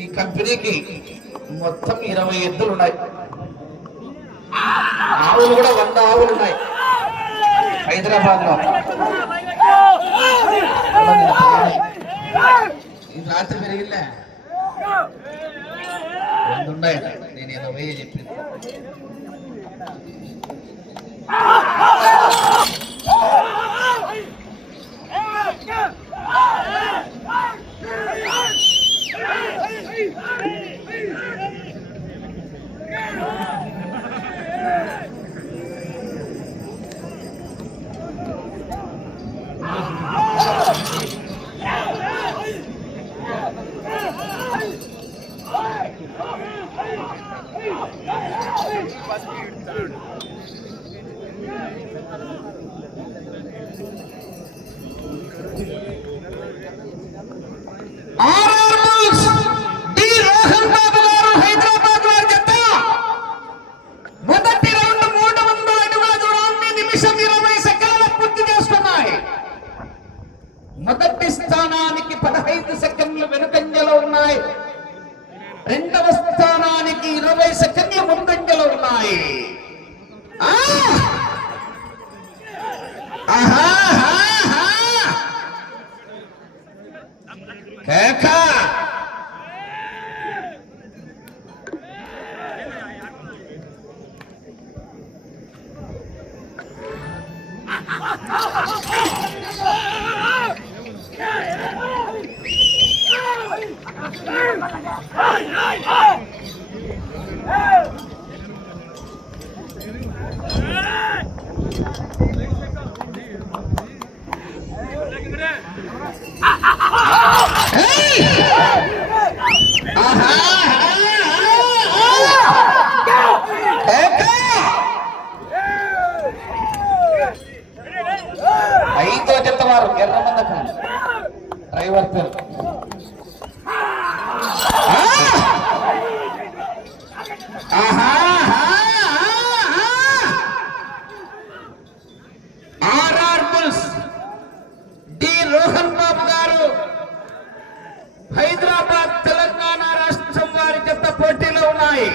ఈ కంపెనీకి మొత్తం 20 ఎద్దులు ఉన్నాయి. ఆవులు కూడా 100 ఆవులు ఉన్నాయి హైదరాబాద్ లో. ఈ రాత్రి పెరిగిలే 100 ఉన్నాయి. నేను 80 చెప్పింది. మొదటి స్థానానికి 15 సెకండ్లు వెనుకంజలో ఉన్నాయి. రెండవ స్థానానికి 20 సెకండ్లు ముందంజలో ఉన్నాయి. ఐదో చెత్తవారు ఎర్రమందకు డ్రైవర్ పేరు ఆర్ఆర్ బుల్స్ డి రోహన్ బాబు గారు హైదరాబాద్ తెలంగాణ రాష్ట్రం వారి జత పోటీలో ఉన్నాయి.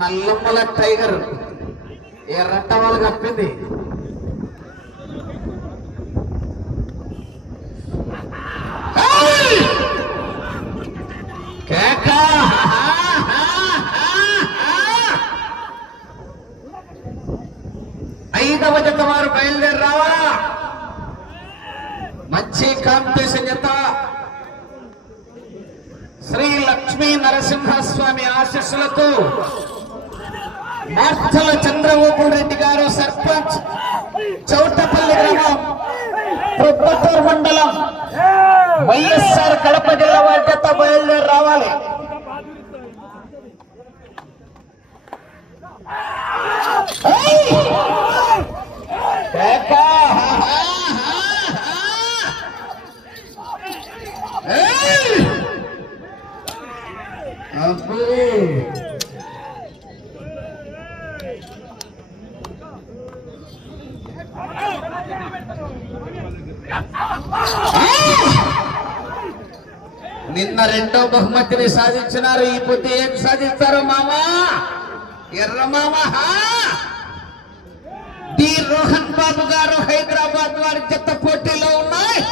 నల్లమ్మల టైగర్ ఎర్రట్ట వాళ్ళు కప్పింది. ఐదవ జత వారు బయలుదేరి రావాలా. మంచి కాంపిటీషన్ జత శ్రీ లక్ష్మీ నరసింహస్వామి ఆశీస్సులతో మార్చల చంద్రబాబు రెడ్డి గారు సర్పంచ్ చౌటపల్లి గ్రామం ప్రొద్దుటూరు మండలం వైఎస్ఆర్ కడప జిల్లా వారి జత బయలుదేరి రావాలి. నిన్న రెండో బహుమతిని సాధించినారు. ఈ పొద్దు ఏం సాధిస్తారు మామా? ఎర్ర మామా డి రోహన్ బాబు గారు హైదరాబాద్ వారి జత పోటీలో ఉన్నాయి.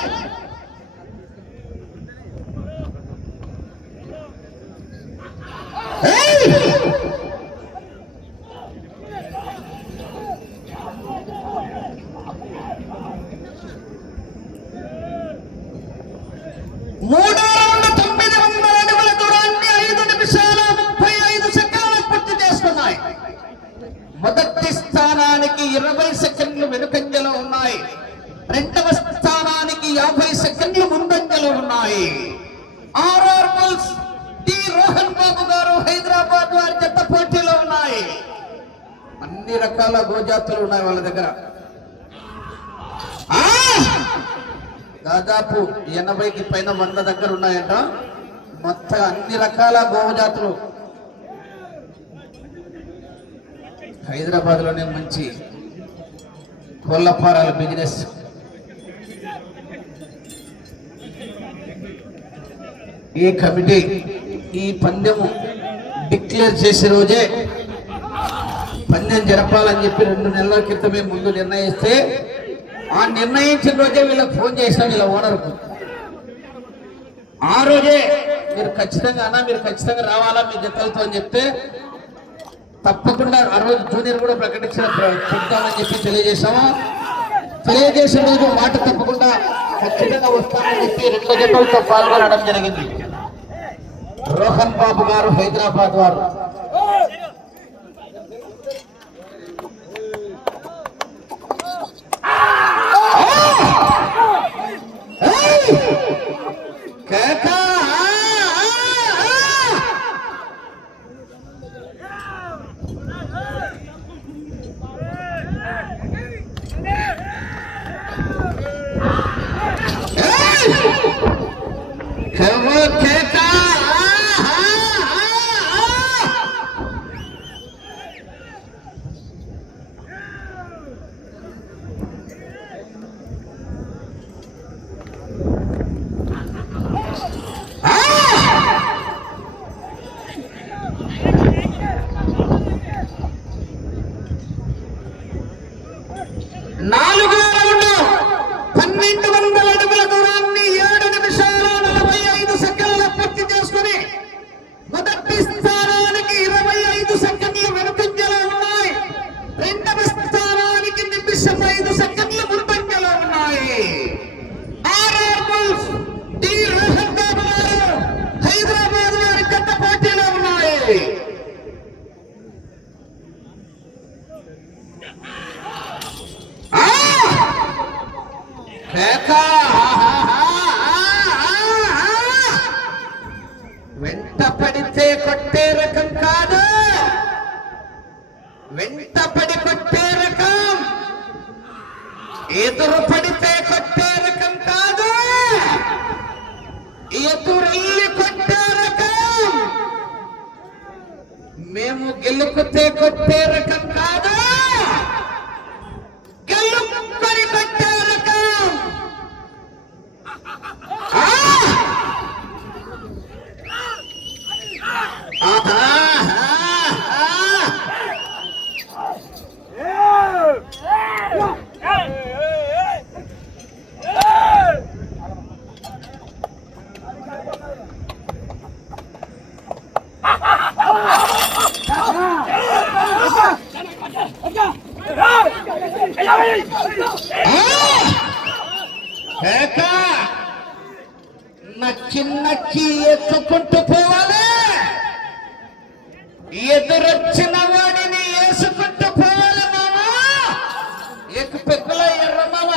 మూడో రౌండ్ 900 అడుగుల దూరాన్ని 5 నిమిషాల 35 సెకండ్లు పూర్తి చేసుకున్నాయి. మొదటి స్థానానికి 20 సెకండ్లు వెనుకంజలో ఉన్నాయి. రెండవ స్థానానికి 50 సెకండ్లు ముందంజలో ఉన్నాయి. ఆర్ఆర్ బుల్స్ డి రోహన్ బాబు గారు హైదరాబాద్ వారి జత పోటీలో ఉన్నాయి. అన్ని రకాల గోజాతులు ఉన్నాయి వాళ్ళ దగ్గర. దాదాపు 80కి పైన 100 దగ్గర ఉన్నాయంట. మొత్తం అన్ని రకాల గోజాతులు హైదరాబాద్ లోనే మంచి కోళ్ళపారాల బిజినెస్. ఈ కమిటీ ఈ పందెము డిక్లేర్ చేసే రోజే పందెం జరపాలని చెప్పి 2 నెలల క్రితమే ముందు నిర్ణయిస్తే, ఆ నిర్ణయించిన రోజే వీళ్ళకి ఫోన్ చేశాం వీళ్ళ ఓనర్కు. ఆ రోజే మీరు ఖచ్చితంగా రావాలా మీ జతలతో అని చెప్తే, తప్పకుండా ఆ రోజు జూనియర్ కూడా చెప్తామని చెప్పి తెలియజేశాము. తెలియజేసిన రోజు మాట తప్పకుండా ఖచ్చితంగా వస్తామని చెప్పి 2 జతలతో పాల్గొనడం జరిగింది. రోహన్ బాబు గారు హైదరాబాద్ వారు. వెంట పడితే కొట్టే రకం కాదు, వెంట పడి కొట్టే రకం, ఎదురు పడితే కొట్టే రకం కాదు, ఎదురెళ్ళి కొట్టే రకం, మేము గెలుకుతే కొట్టే రకం కాదు, గెలుపుకొని కొట్టే రకం. నచ్చి నచ్చి ఎత్తుకుంటూ పోవాలి, ఎదురొచ్చిన వాడిని వేసుకుంటూ పోవాలి మామా. ఎక్కు పెద్దల ఎర్ర మామ.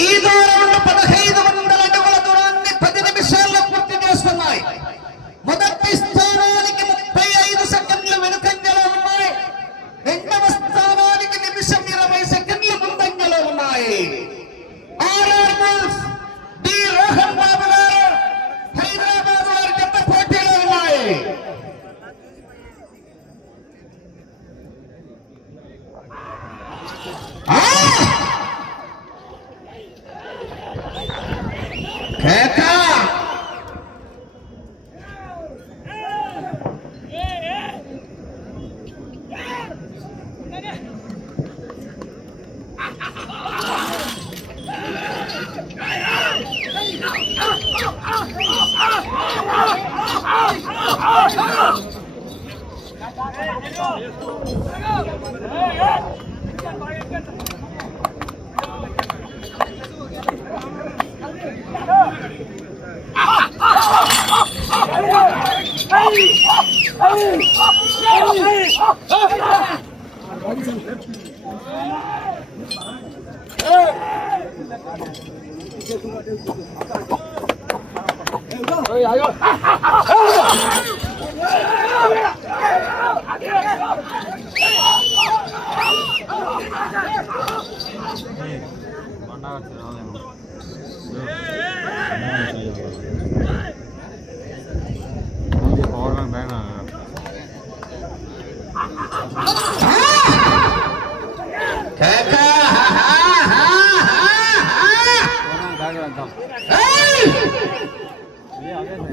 ఐదో రౌండ్ 1500 అడుగుల దూరాన్ని 10 నిమిషాల్లో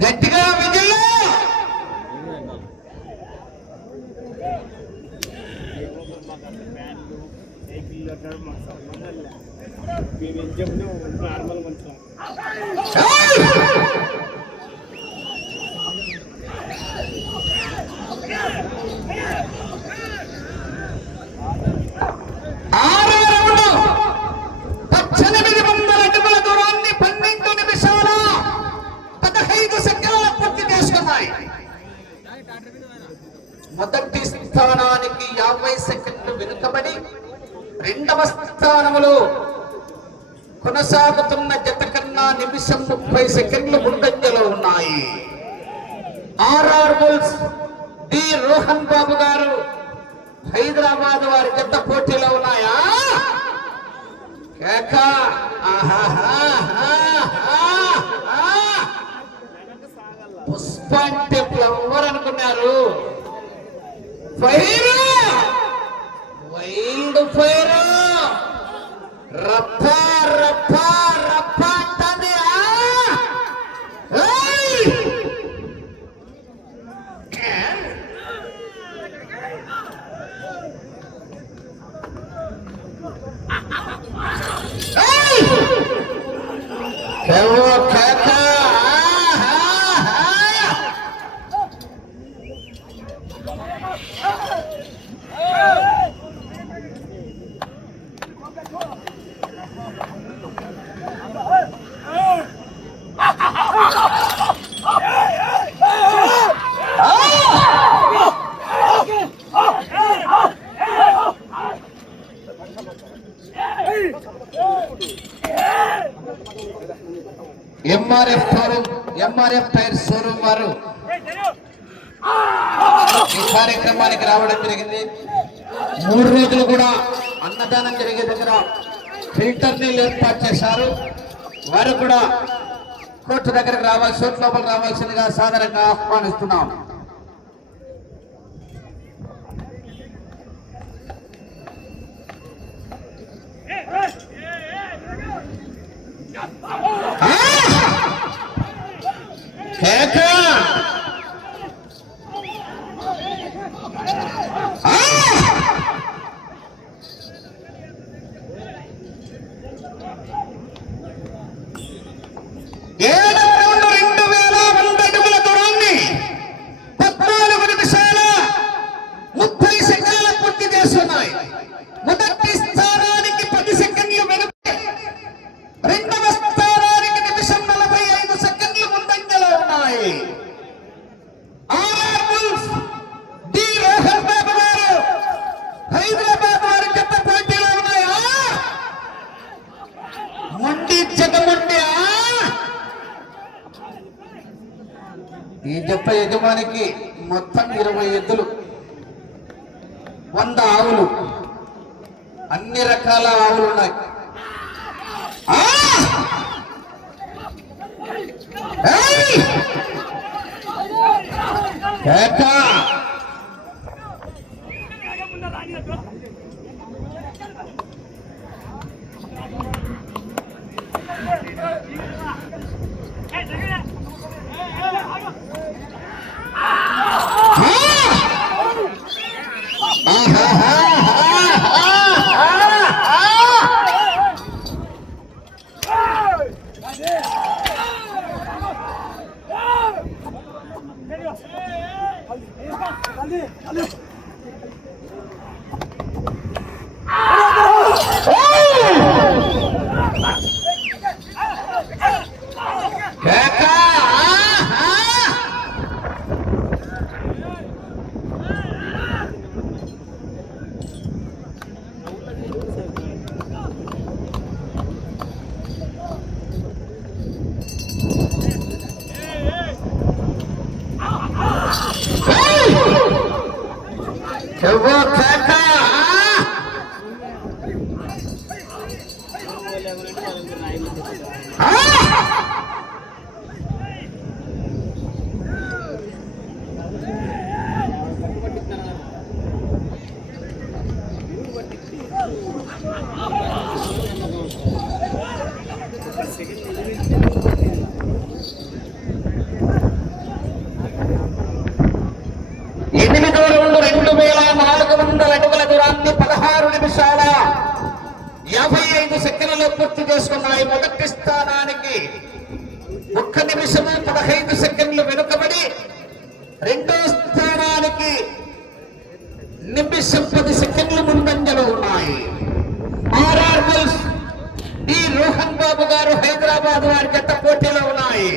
గట్టిగా విజయ్ మొదటి స్థానానికి 50 సెకండ్లు వెనుకబడి రెండవ స్థానములో కొనసాగుతున్న జత కన్నా నిమిషం 30 సెకండ్లు ముందంజలో ఉన్నాయి. ఆర్ఆర్ బుల్స్ డి రోహన్ బాబు గారు హైదరాబాద్ వారి జత పోటీలో ఉన్నాయా? పుష్ప అంటే ఎవరు అనుకున్నారు? ఫైర్, వైల్డ్ ఫైర్, రప్ప రప్ప రప్ప అంటది. ఎంఆర్ఎఫ్ టైర్ షోరూమ్ వారు ఈ కార్యక్రమానికి రావడం జరిగింది. 3 రోజులు కూడా అన్నదానం జరిగే దగ్గర ఫిల్టర్ నీళ్ళు ఏర్పాటు చేశారు. వారు కూడా కోర్టు దగ్గరకు రావాలి, కోర్టు లోపల రావాల్సిందిగా సాధారణంగా ఆహ్వానిస్తున్నాం. మొదటి స్థానానికి 10 సెకండ్లు వెనుక, రెండవ స్థానానికి నిమిషం 45 సెకండ్లు ముందంజలో ఉన్నాయి. ఆర్ఆర్ బుల్స్ డి రోహన్ బాబు గారు హైదరాబాద్ వారి జత పోటీలో ఉన్నాయా? మొండి జగముండి ఈ జత యజమానికి మొత్తం 20 ఎద్దులు, 100 ఆవులు, అన్ని రకాల ఆవులు ఉన్నాయి. చేసుకున్నాయి. మొదటి స్థానానికి 1 నిమిషము 15 సెకండ్లు వెనుకబడి రెండో స్థానానికి నిమిషం 10 సెకండ్లు ముందంజలో ఉన్నాయి. ఆర్ఆర్ బుల్స్ డి రోహన్ బాబు గారు హైదరాబాద్ వారి జత పోటీలో ఉన్నాయి.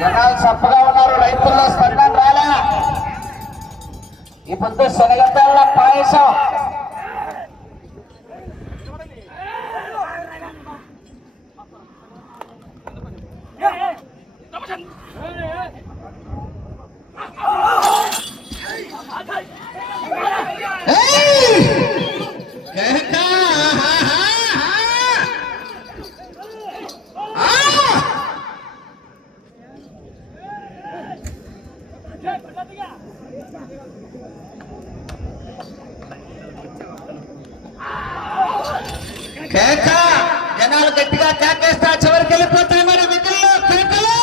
జనాలు చప్పగా ఉన్నారు. రైతుల్లో స్పందన రాలే. ఈ పొద్దు శనగపిల్ల పాయసం కేక. జనాలు గట్టిగా కేకేస్తా చివరికి వెళ్ళిపోతాయి. మరి విధుల్లో కేకలు.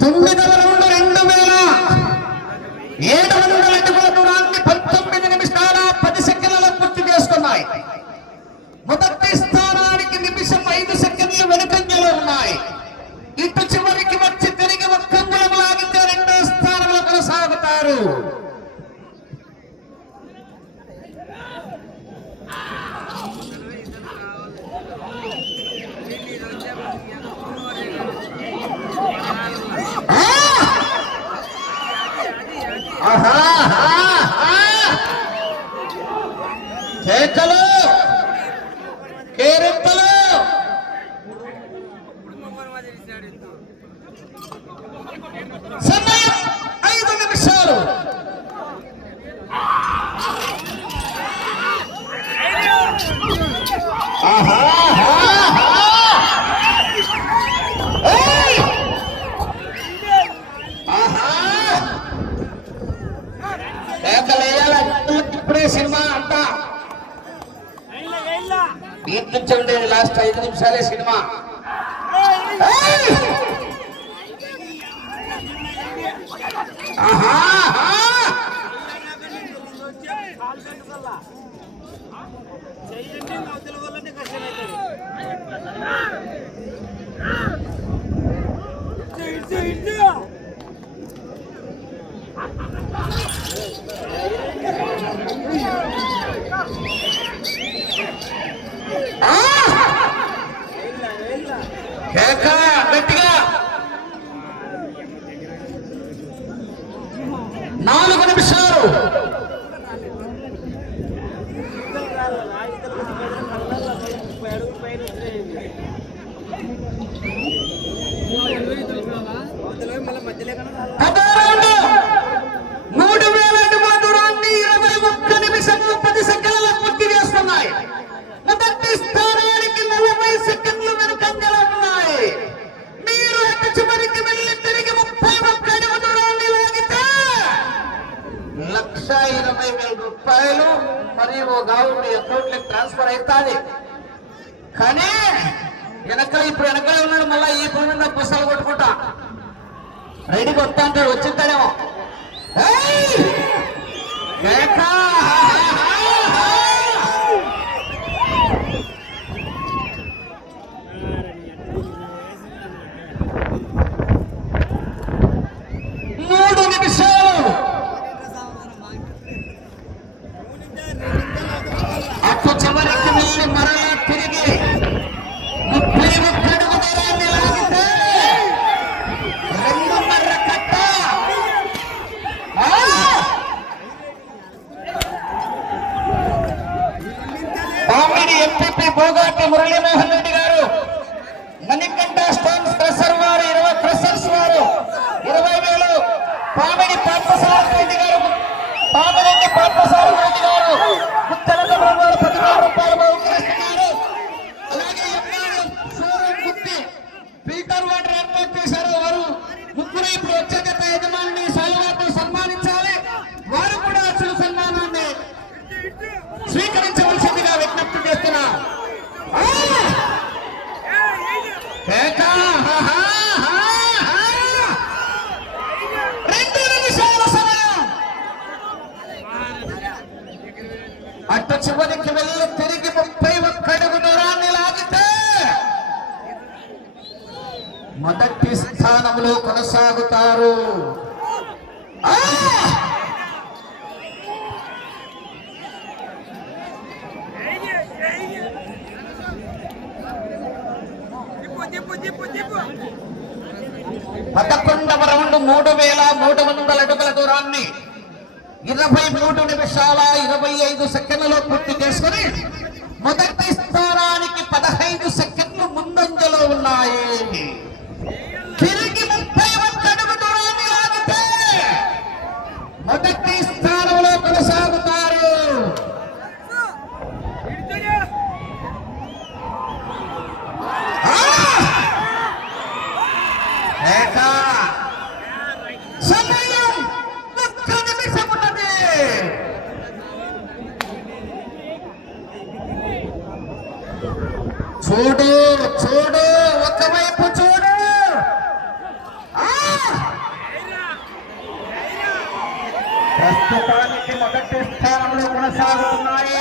తొమ్మిదవ రౌండ్ 2700 అడుగుల దూరాన్ని 19 నిమిషాల 10 సెకండ్లలో పూర్తి చేసుకున్నాయి. మొదటి స్థానానికి నిమిషం 5 సెకండ్లు వెనుకంజలో ఉన్నాయి. ఇటు చివరికి వచ్చి తిరిగి 1 అంగుళం లాగితే రెండో స్థానంలో కొనసాగుతారు. కేకలు, కేరింతలు. సమయం 5 నిమిషాలు. ఇప్పుడే సినిమా అంతా వీటి నుంచి ఉండేది. లాస్ట్ 5 నిమిషాలే సినిమా. గట్టిగా 4 నిమిషాలు. మొదటి స్థానానికి 40 సెకండ్లు వెనుకంజలో ఉన్నాయి. మీరు అటు చివరికి వెళ్ళి తిరిగి 31 అడుగుల దూరాన్ని లాగితే 1,20,000 రూపాయలు మరియు ఓ గావు మీ అకౌంట్లకు ట్రాన్స్ఫర్ అవుతుంది. కానీ ఇప్పుడు వెనకాల ఉన్నాడు. మళ్ళీ ఈ భూమి మీద పుస్తకాలు కొట్టుకుంటా రెడీకి వస్తా అంటాడు. వచ్చింటాడేమో. మురళీమోహన్ రెడ్డి గారు, మణికంఠ స్టోన్స్ క్రషర్ వారు 20 క్రషర్స్ వారు 20,000, పామిడి పాపసారథి రెడ్డి గారు, పామిరెడ్డి పాపసారథి రెడ్డి గారు ముత్తలగొండ వారు 16 రూపాయలు బహుకరిస్తున్నారు. అలాగే షోరూమ్ గుర్తి ఫిల్టర్ వాటర్ ఏర్పాటు చేశారు. వారు ముగ్గురు ఇప్పుడు వచ్చే జత యజమాని సాయివారితో సన్మానించాలి. వారు కూడా అసలు సన్మానాన్ని స్వీకరించవలసిందిగా విజ్ఞప్తి చేస్తున్నా. అట్ట చివరికి వెళ్ళి తిరిగి 31 అడుగు దూరాన్ని లాగితే మొదటి స్థానంలో కొనసాగుతారు. పదకొండవ రౌండ్ 3,300 అడుగుల దూరాన్ని 23 నిమిషాల 25 సెకండ్లలో పూర్తి చేసుకుని మొదటి స్థానానికి 15 సెకండ్లు ముందంజలో ఉన్నాయి. తిరిగి 31 అడుగు దూరాన్ని లాగితే మొదటి స్థానంలో కొనసాగుతారు. సమయం 1 నిమిషం ఉన్నది. చూడు చూడు, ఒకవైపు చూడు. ప్రస్తుతానికి మొదటి స్థానంలో కొనసాగుతున్నాయి.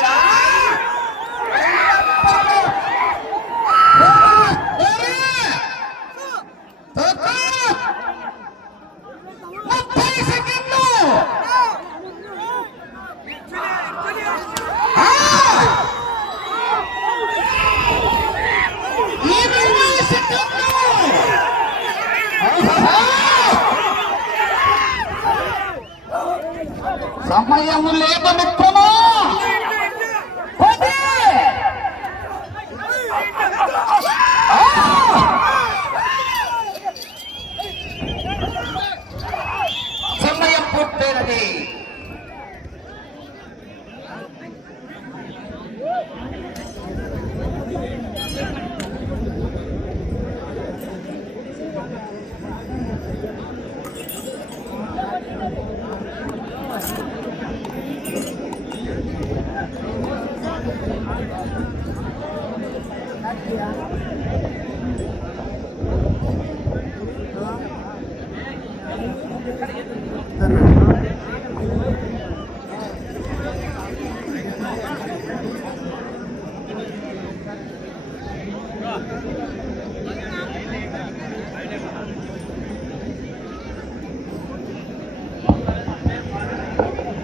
సమయం లేదు మిత్రమా. సమయం పూర్తయినది.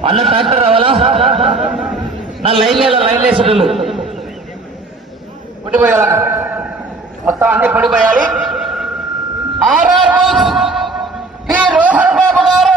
అన్న ట్రాక్టర్ రావాలా? నా లైన్ వేసేటోళ్ళు పడిపోయాల, మొత్తం అన్ని పడిపోయాలి. ఆర్ఆర్ రోహన్ బాబు గారు